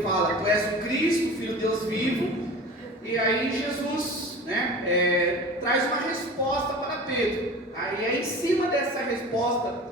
Fala, tu és o Cristo, Filho de Deus vivo, e aí Jesus traz uma resposta para Pedro. Aí é em cima dessa resposta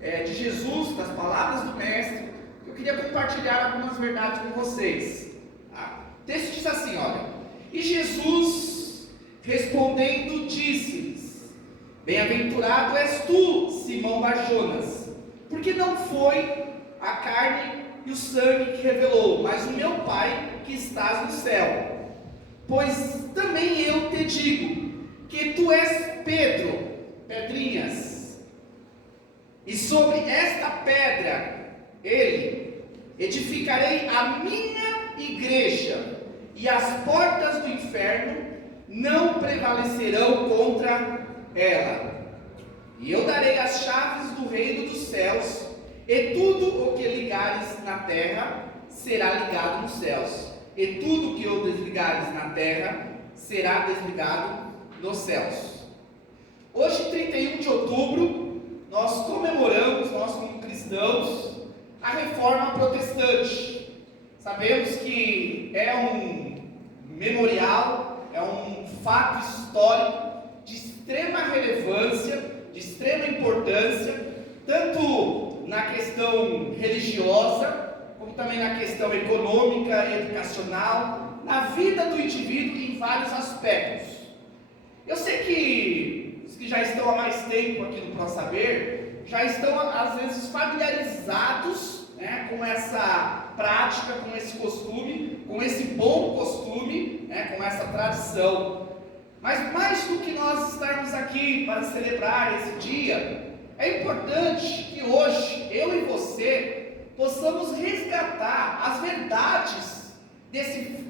de Jesus, das palavras do Mestre, eu queria compartilhar algumas verdades com vocês. O texto diz assim, olha: e Jesus respondendo disse-lhes: bem-aventurado és tu, Simão Bar-Jonas, porque não foi a carne e o sangue que revelou, mas o meu Pai que estás no céu. Pois também eu te digo que tu és Pedro, pedrinhas, e sobre esta pedra edificarei a minha igreja, e as portas do inferno não prevalecerão contra ela. E eu darei as chaves do reino dos céus, e tudo o que ligares na terra será ligado nos céus, e tudo que eu desligares na terra será desligado nos céus. Hoje, 31 de outubro, nós comemoramos, nós como cristãos, a Reforma Protestante. Sabemos que é um memorial, é um fato histórico de extrema relevância, de extrema importância, tanto na questão religiosa, como também na questão econômica e educacional, na vida do indivíduo em vários aspectos. Eu sei que os que já estão há mais tempo aqui no ProSaber, já estão às vezes familiarizados com essa prática, com esse costume, com esse bom costume, com essa tradição. Mas mais do que nós estarmos aqui para celebrar esse dia, é importante que hoje, eu e você, possamos resgatar as verdades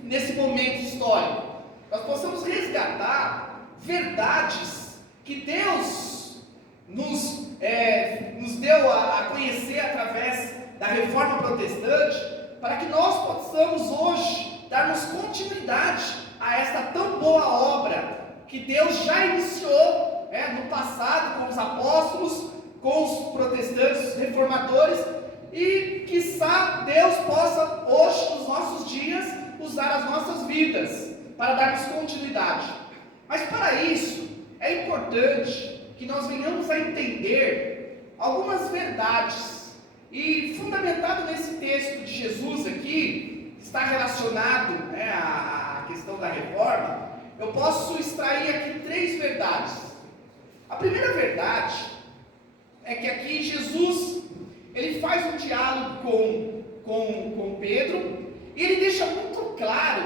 nesse momento histórico. Nós possamos resgatar verdades que Deus nos deu a conhecer através da Reforma Protestante, para que nós possamos hoje darmos continuidade a esta tão boa obra que Deus já iniciou no passado com os apóstolos, com os protestantes reformadores, e quiçá Deus possa hoje, nos nossos dias, usar as nossas vidas para darmos continuidade. Mas para isso é importante que nós venhamos a entender algumas verdades, e fundamentado nesse texto de Jesus aqui, que está relacionado à questão da reforma, eu posso extrair aqui 3 verdades. A primeira verdade é que aqui Jesus, ele faz um diálogo com Pedro, e ele deixa muito claro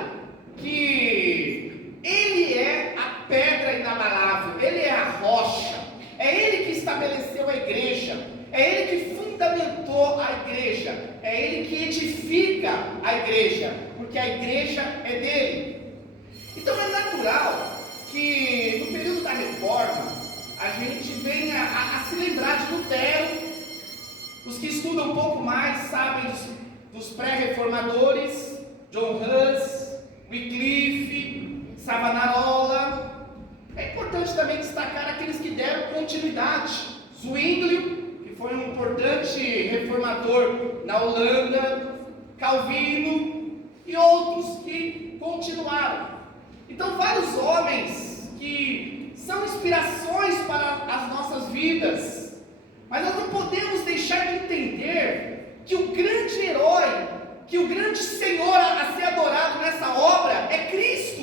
que ele é a pedra inabalável, ele é a rocha, é ele que estabeleceu a igreja, é ele que fundamentou a igreja, é ele que edifica a igreja, porque a igreja é dele. Então é natural que no período da reforma a gente venha a se lembrar de Lutero. Os que estudam um pouco mais sabem dos pré-reformadores, John Hus, Wycliffe, Savonarola. É importante também destacar aqueles que deram continuidade. Zwinglio, que foi um importante reformador na Holanda, Calvino e outros que continuaram. Então, vários homens que são inspirações para as nossas vidas, mas nós não podemos deixar de entender que o grande herói, que o grande Senhor a ser adorado nessa obra é Cristo.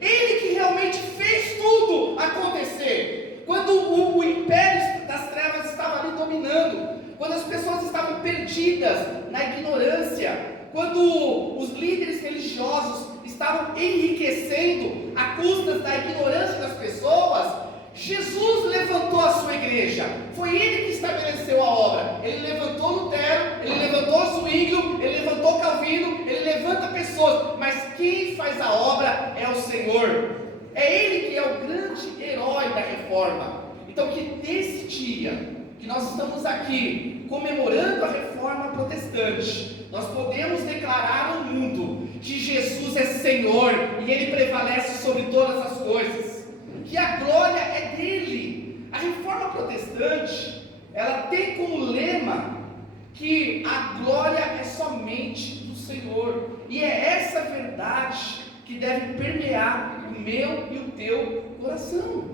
Ele que realmente fez tudo acontecer. Quando o império das trevas estava ali dominando, quando as pessoas estavam perdidas na ignorância, quando os líderes religiosos estavam enriquecendo a custas da ignorância das pessoas, Jesus levantou a sua igreja. Foi ele que estabeleceu a obra. Ele levantou Lutero, ele levantou Zwinglio, ele levantou Calvino, ele levanta pessoas, mas quem faz a obra é o Senhor. É ele que é o grande herói da reforma. Então, que nesse dia que nós estamos aqui comemorando a Reforma Protestante, nós podemos declarar ao mundo que Jesus é Senhor e Ele prevalece sobre todas as coisas, que a glória é dele. A Reforma Protestante, ela tem como lema que a glória é somente do Senhor. E é essa verdade que deve permear o meu e o teu coração.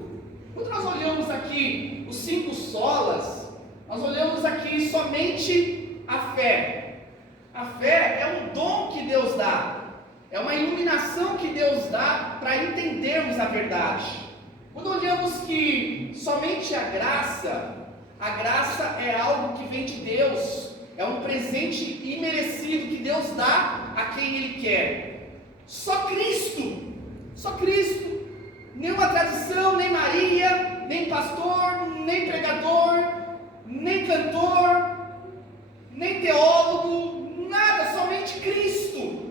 Quando nós olhamos aqui os 5 solas, nós olhamos aqui somente a fé. A fé é um dom que Deus dá, é uma iluminação que Deus dá para entendermos a verdade. Quando olhamos que somente a graça é algo que vem de Deus, é um presente imerecido que Deus dá a quem Ele quer. Só Cristo, nenhuma tradição, nem Maria, nem pastor, nem pregador, nem cantor, nem teólogo, nada, somente Cristo,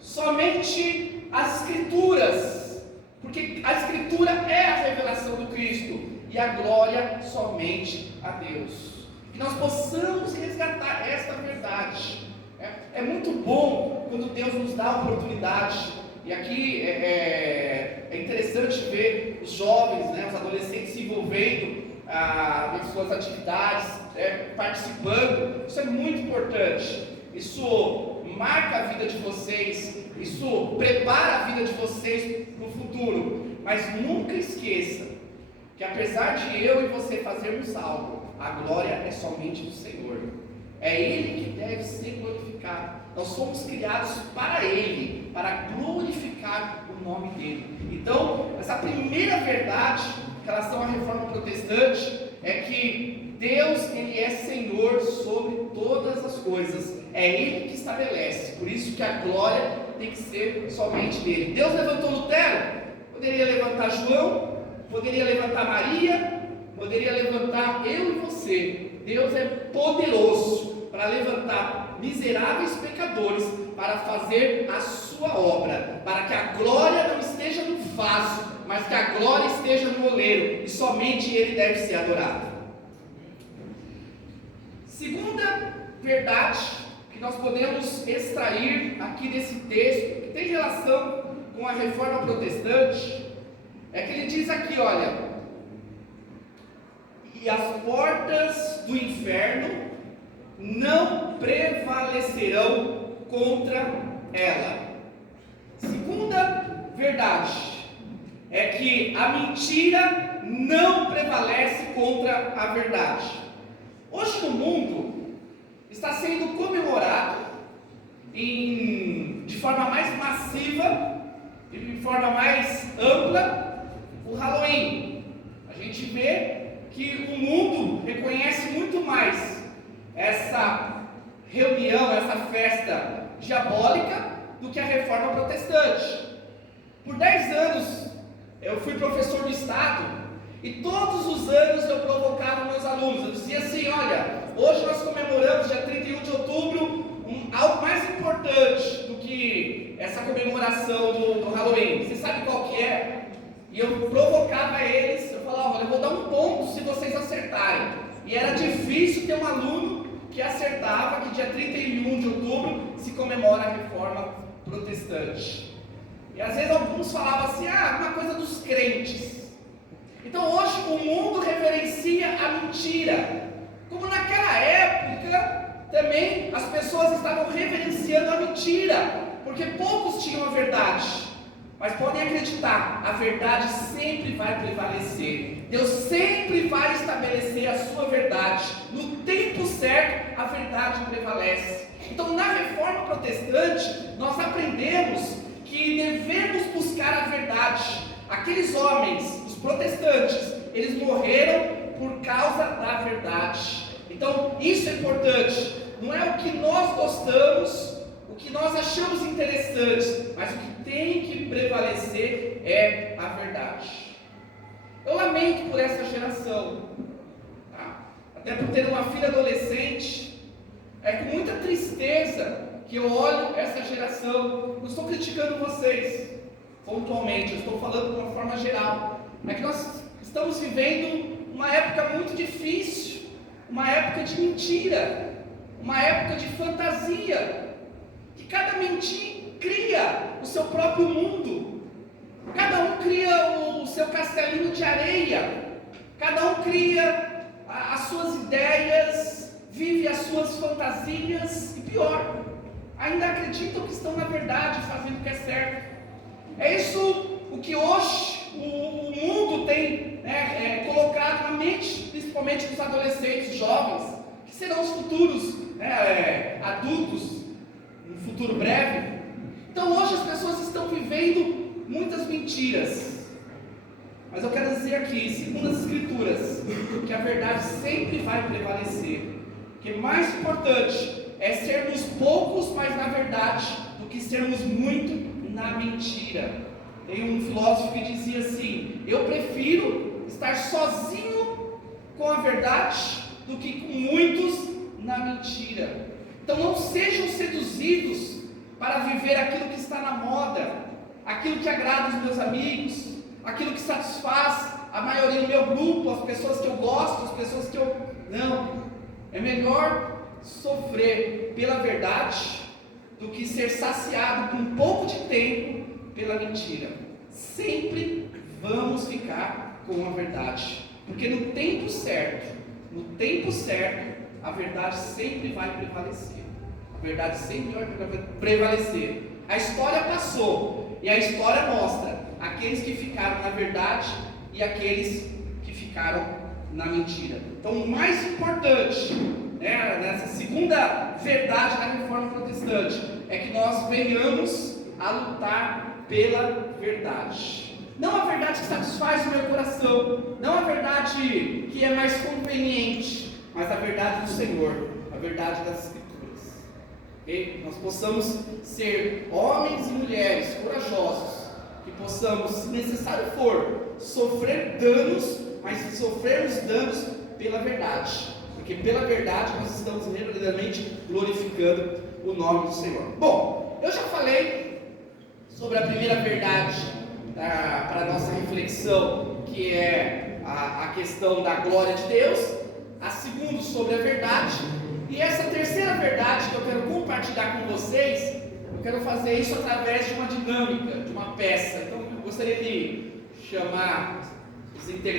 somente as Escrituras, porque a Escritura é a revelação do Cristo, e a glória somente a Deus. Que nós possamos resgatar esta verdade. É muito bom quando Deus nos dá a oportunidade, e aqui é interessante ver os jovens, os adolescentes se envolvendo nas suas atividades, participando. Isso é muito importante. Isso marca a vida de vocês, isso prepara a vida de vocês para o futuro. Mas nunca esqueça que apesar de eu e você fazermos algo, a glória é somente do Senhor. É Ele que deve ser glorificado. Nós somos criados para Ele, para glorificar o nome dEle. Então, essa primeira verdade em relação à reforma protestante é que Deus, Ele é Senhor sobre todas as coisas. É Ele que estabelece. Por isso que a glória tem que ser somente dEle. Deus levantou Lutero, poderia levantar João, poderia levantar Maria, poderia levantar eu e você. Deus é poderoso para levantar miseráveis pecadores para fazer a sua obra, para que a glória não esteja no vaso, mas que a glória esteja no oleiro, e somente Ele deve ser adorado. Segunda verdade que nós podemos extrair aqui desse texto, que tem relação com a reforma protestante, é que ele diz aqui, olha: e as portas do inferno não prevalecerão contra ela. Segunda verdade é que a mentira não prevalece contra a verdade. Hoje no mundo está sendo comemorado de forma mais massiva, de forma mais ampla, o Halloween. A gente vê que o mundo reconhece muito mais essa reunião, essa festa diabólica, do que a reforma protestante. Por 10 anos eu fui professor do Estado, e todos os anos eu provocava meus alunos. Eu dizia assim: olha, hoje nós comemoramos dia 31 de outubro algo mais importante do que essa comemoração do Halloween. Você sabe qual que é? E eu provocava eles, eu falava: olha, eu vou dar um ponto se vocês acertarem. E era difícil ter um aluno que acertava que dia 31 de outubro se comemora a reforma protestante. E às vezes alguns falavam assim: uma coisa dos crentes. Então hoje o mundo reverencia a mentira, como naquela época também as pessoas estavam reverenciando a mentira, porque poucos tinham a verdade. Mas podem acreditar, a verdade sempre vai prevalecer. Deus sempre vai estabelecer a sua verdade. No tempo certo, a verdade prevalece. Então, na reforma protestante, nós aprendemos que devemos buscar a verdade. Aqueles homens, os protestantes, eles morreram por causa da verdade. Então, isso é importante. Não é o que nós gostamos, o que nós achamos interessante, mas o que tem que prevalecer é a verdade. Eu lamento por essa geração, tá? Até por ter uma filha adolescente. É com muita tristeza que eu olho essa geração. Não estou criticando vocês pontualmente, eu estou falando de uma forma geral. É que nós estamos vivendo uma época muito difícil, uma época de mentira, uma época de fantasia, que cada mentir cria o seu próprio mundo, cada um cria o seu castelinho de areia, cada um cria as suas ideias, vive as suas fantasias, e pior, acreditam que estão na verdade, fazendo o que é certo. É isso o que hoje o mundo tem colocado na mente, principalmente dos adolescentes, jovens, que serão os futuros adultos, no futuro breve. Então hoje as pessoas estão vivendo muitas mentiras. Mas eu quero dizer aqui, segundo as Escrituras, que a verdade sempre vai prevalecer. Que mais importante é sermos poucos, mas na verdade, do que sermos muito na mentira. Tem um filósofo que dizia assim: eu prefiro estar sozinho com a verdade do que com muitos na mentira. Então não sejam seduzidos para viver aquilo que está na moda, aquilo que agrada os meus amigos, aquilo que satisfaz a maioria do meu grupo, as pessoas que eu gosto, as pessoas que eu... Não, é melhor sofrer pela verdade do que ser saciado por um pouco de tempo pela mentira. Sempre vamos ficar com a verdade, porque no tempo certo, a verdade sempre vai prevalecer. A verdade sempre vai prevalecer. A história passou e a história mostra aqueles que ficaram na verdade e aqueles que ficaram na mentira. Então o mais importante, nessa segunda verdade da Reforma Protestante, é que nós venhamos a lutar pela verdade. Não a verdade que satisfaz o meu coração, não a verdade que é mais conveniente, mas a verdade do Senhor, a verdade das Escrituras. Que nós possamos ser homens e mulheres corajosos, que possamos, se necessário for, sofrer danos, mas sofrermos danos pela verdade, porque pela verdade nós estamos verdadeiramente glorificando o nome do Senhor. Bom, eu já falei sobre a primeira verdade para a nossa reflexão, que é a questão da glória de Deus, a segunda sobre a verdade, e essa terceira verdade que eu quero compartilhar com vocês, eu quero fazer isso através de uma dinâmica, de uma peça. Então eu gostaria de chamar os integrantes